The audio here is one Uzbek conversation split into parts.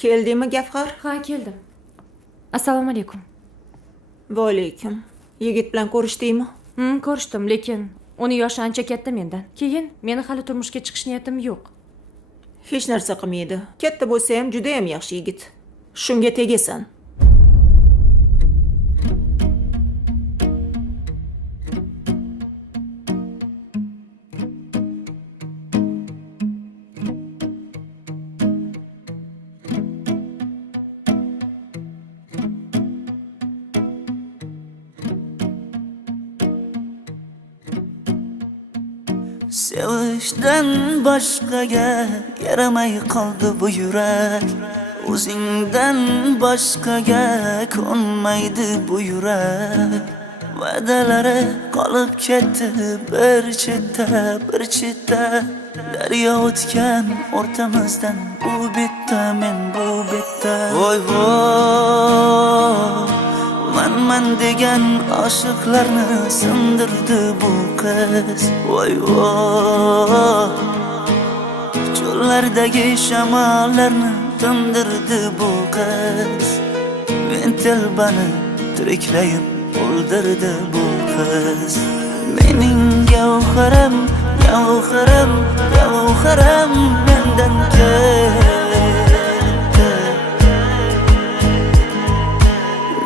Keldingmi Gavhar? Ha, keldim. Assalomu alaykum. Va alaykum. Yigit bilan ko'rishdingmi? Ko'rishdim, lekin uning yoshi ancha katta mendan. Keyin meni hali turmushga chiqish niyatim yo'q. Hech narsa qilmaydi. Katta bo'lsa ham juda ham yaxshi yigit. Shunga tegasan. Sevishdan boshqaga yaramay qoldi bu yurak. O'zingdan boshqaga ko'nmaydi bu yurak. Va'dalari qolib ketdi bir chetda. Daryo o'tgan o'rtamizdan u bitta men bu bitta. Voy voy, man degan oshiqlarni sindirdi bu qiz. Voy voy, cho'llardagi shamollarni tindirdi bu qiz. Men telbani tiriklayin o'ldirdi bu qiz. Mening gavharim mendan ketdi.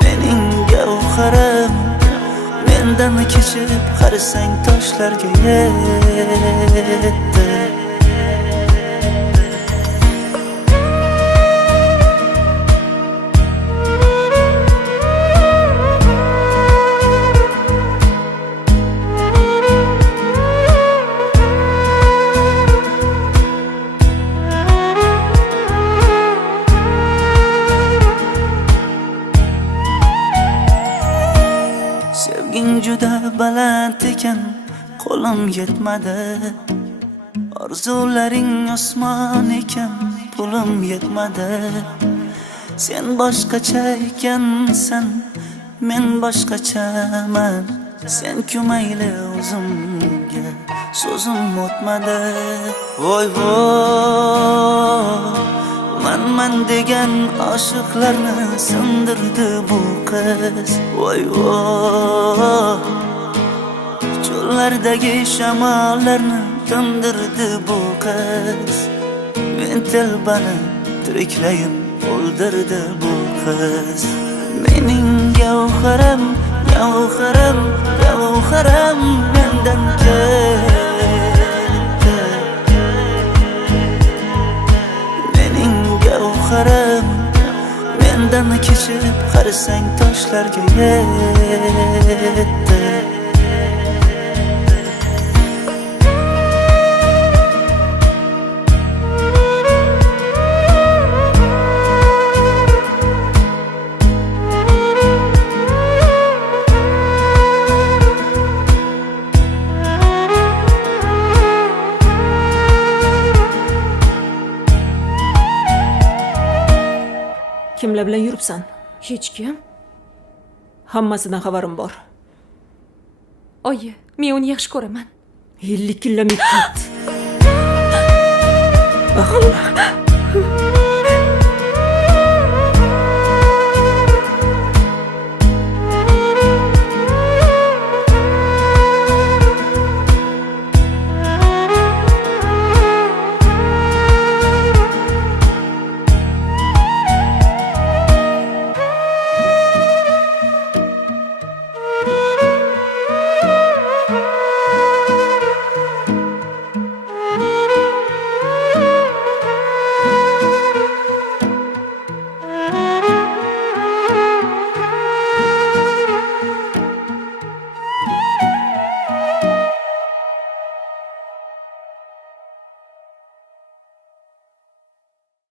Mening gavharim mendan kechib qarsang toshlarga yetdi. Sevging juda baland ekan, qo'lim yetmadi. Orzularing osmon ekan, pulim yetmadi. Sen boshqacha ekansan, men boshqachaman. Sen kumayli o'zimga so'zim o'tmadi. Voy voy, man degan oshiqlarni sindirdi bu qiz. Voy voy, cho'llardagi shamollarni tindirdi bu qiz. Men telbani tiriklayin o'ldirdi bu qiz. Mening gavharim mendan ketdi. Mening gavharim mendan kechib qarsang toshlarga yetdi. Kimlar bilan yuribsan? Hech kim. Hammasidan xabarim bor. Oyi, men uni yaxshi ko'raman. 50 kilometr. Bahor.